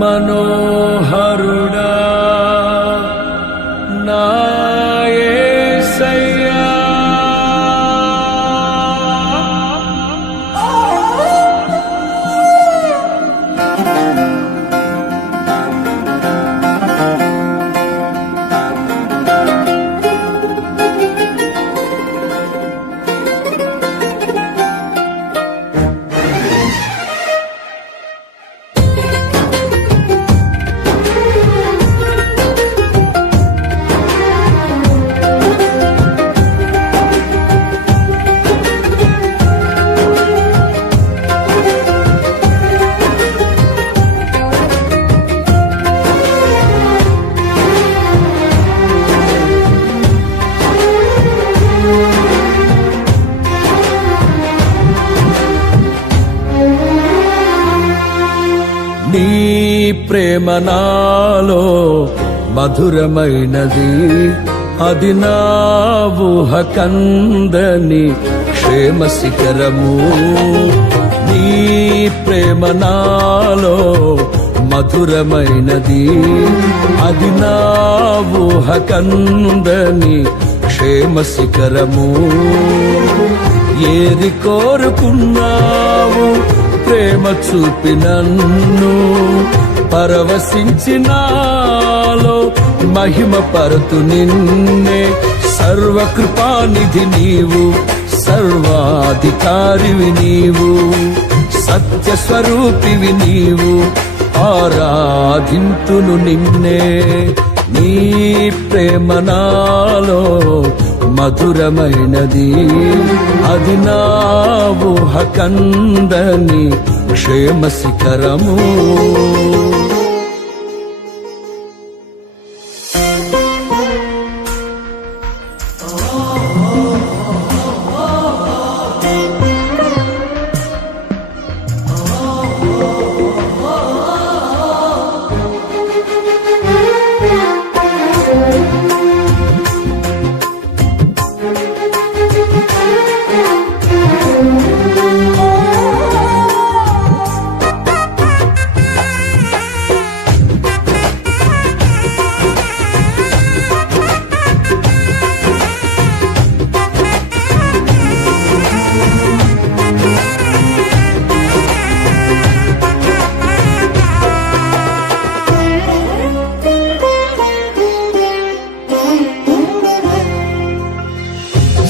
మనోహరుడా నా యేసయ్యా. నీ ప్రేమ నాలో మధురమైనది, అది నా ఊహ కందని క్షేమ శిఖరము. నీ ప్రేమ నాలో మధురమైనది, అది నా ఊహ కందని క్షేమ శిఖరము. ఏది కోరుకున్నావు ప్రేమ చూపి నన్ను పరవశించినాలో మహిమ పరతు నిన్నే. సర్వకృపానిధి నీవు, సర్వాధికారివి నీవు, సత్య స్వరూపివి నీవు, ఆరాధింతును నిన్నే. నీ ప్రేమ నాలో మధురమైనది, అది నా ఊహ కందని క్షేమ శిఖరము.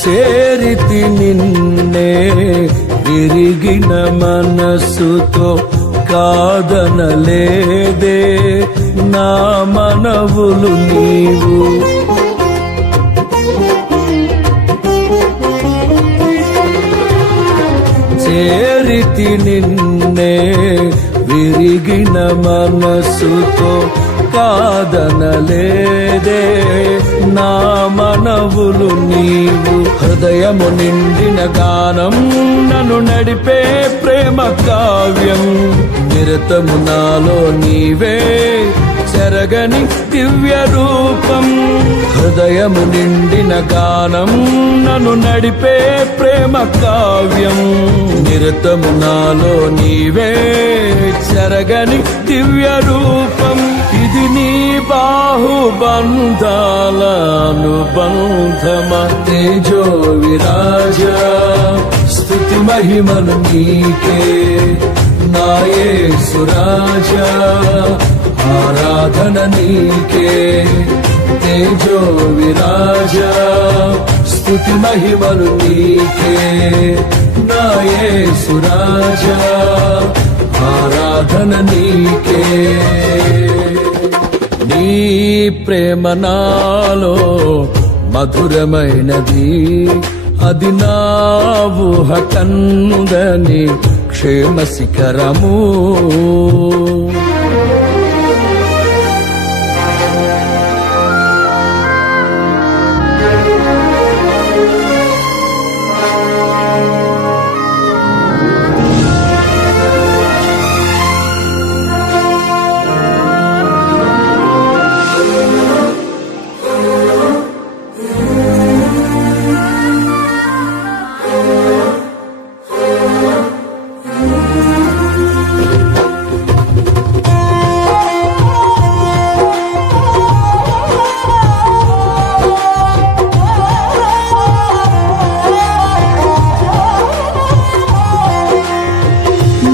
చేరితి నిన్నే విరిగిన మనసుతో, కాదనలేదే నా మనవులు నీవు. చేరితి నిన్నే విరిగిన మనసుతో, కాదనలేదే నా మనవులు నీవు. హృదయము నిండిన గానం నన్ను నడిపే ప్రేమ కావ్యం, నిరతము నాలో నీవే చెరగని దివ్య రూపం. హృదయము నిండిన గానం నన్ను నడిపే ప్రేమ కావ్యం, నిరతము నాలో నీవే చెరగని దివ్య రూపం. ఇది నీ బాహుబంధాల అనుబంధమ. తేజో విరాజా స్తుతి మహిమను నీకే, నా యేసు రాజా ఆరాధన నీకే. తేజో విరాజా స్తుతి మహిమను నీకే, నా యేసు రాజా ఆరాధన నీకే. నీ ప్రేమ నాలో మధురమైనది, అది నా ఊహ కందని క్షేమ శిఖరము.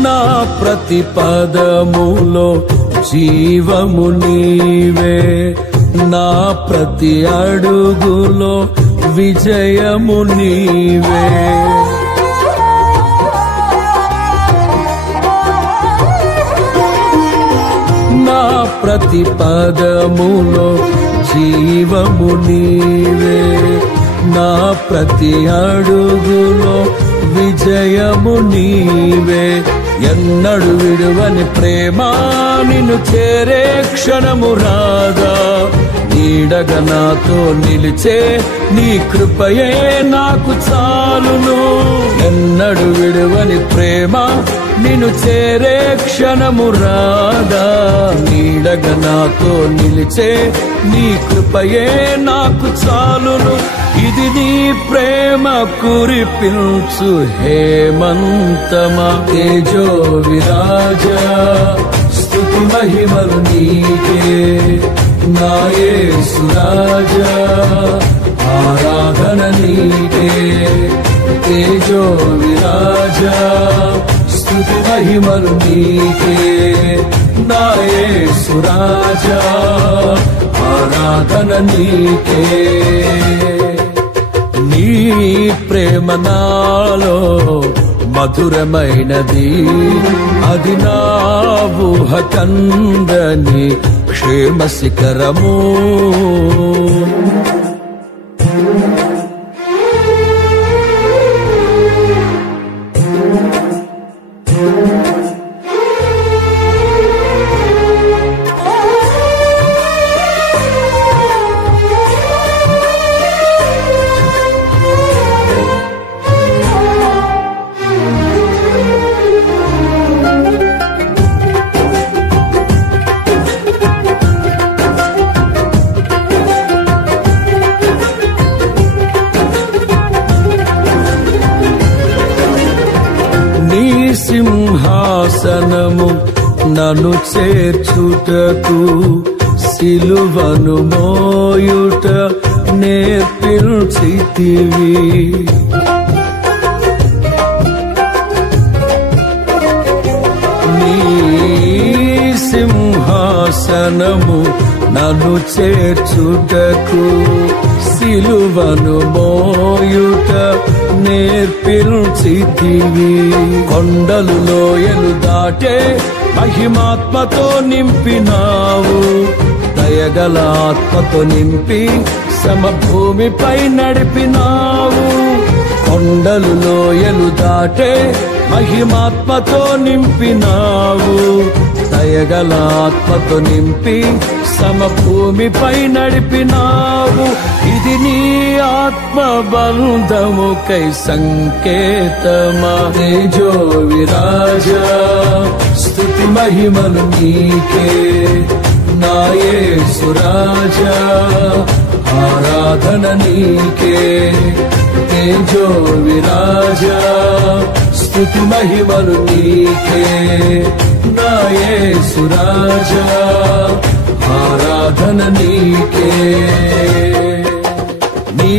నా ప్రతి పదములో జీవము నీవే, నా ప్రతి అడుగులో విజయము నీవే. నా ప్రతి పదములో జీవము నీవే, నా ప్రతి అడుగులో విజయము నీవే. ఎన్నడు విడువని ప్రేమ నిన్ను చేరే క్షణము రాదా, నీడగా నాతో నిలిచే నీ కృపయే నాకు చాలును. ఎన్నడు విడువని ప్రేమ నిన్ను చేరే క్షణము రాదా, నీడగా నాతో నిలిచే నీ కృపయే నాకు చాలును. ఇది నీ ప్రేమ కురిపించు హేమంతమా, తేజో విరాజా స్తుతి మహిమలు నీకే. నా యేసు రాజా ఆరాధన నీకే, తేజో విరాజా స్తుతి మహిమలు నీకే. నా యేసు రాజా ఆరాధన నీకే. నీ ప్రేమ నాలో మధురమైనది, అది నా ఊహ కందని క్షేమ శిఖరము. సింహాసనము నన్ను చేర్చుటకు, సిలువను మోయుట నేర్పించితివి. నీ సింహాసనము నన్ను చేర్చుటకు, సిలువను మోయుట నేర్పించితివి. కొండలు లోయలు దాటే మహిమాత్మతో నింపినావు, దయగల ఆత్మతో నింపి సమభూమిపై నడిపినావు. కొండలు లోయలు దాటే మహిమాత్మతో నింపినావు, దయగల ఆత్మతో నింపి సమభూమిపై నడిపినావు. ఇది నీ ఆత్మ బంధముకై సంకేతమా, తేజో విరాజా స్తుతి మహిమలు నీకే. నా యేసు రాజా ఆరాధన నీకే, తేజో విరాజా స్తుతి మహిమలు నీకే. నా యేసు రాజా ఆరాధన నీకే. నీ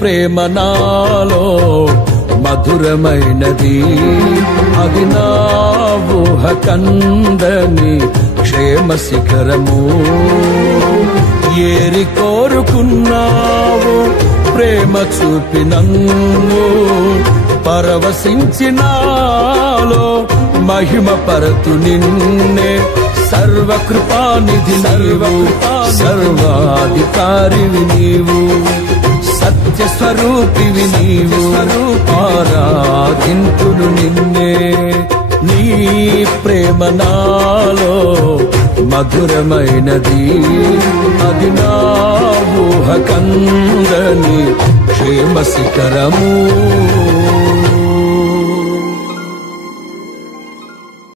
ప్రేమ నాలో మధురమైనది, అది నా ఊహ కందని క్షేమ శిఖరము. ఏరి కోరుకున్నావు ప్రేమ చూపి నన్ను, పరవశించినాలో మహిమ పరతు నిన్నే. సర్వకృపానిధి నీవు, సర్వాధికారివి నీవు, సత్య స్వరూపివి నీవు, ఆరాధింతును నిన్నే. నీ ప్రేమ నాలో మధురమైనది, అది నా ఊహ కందని క్షేమ శిఖరము.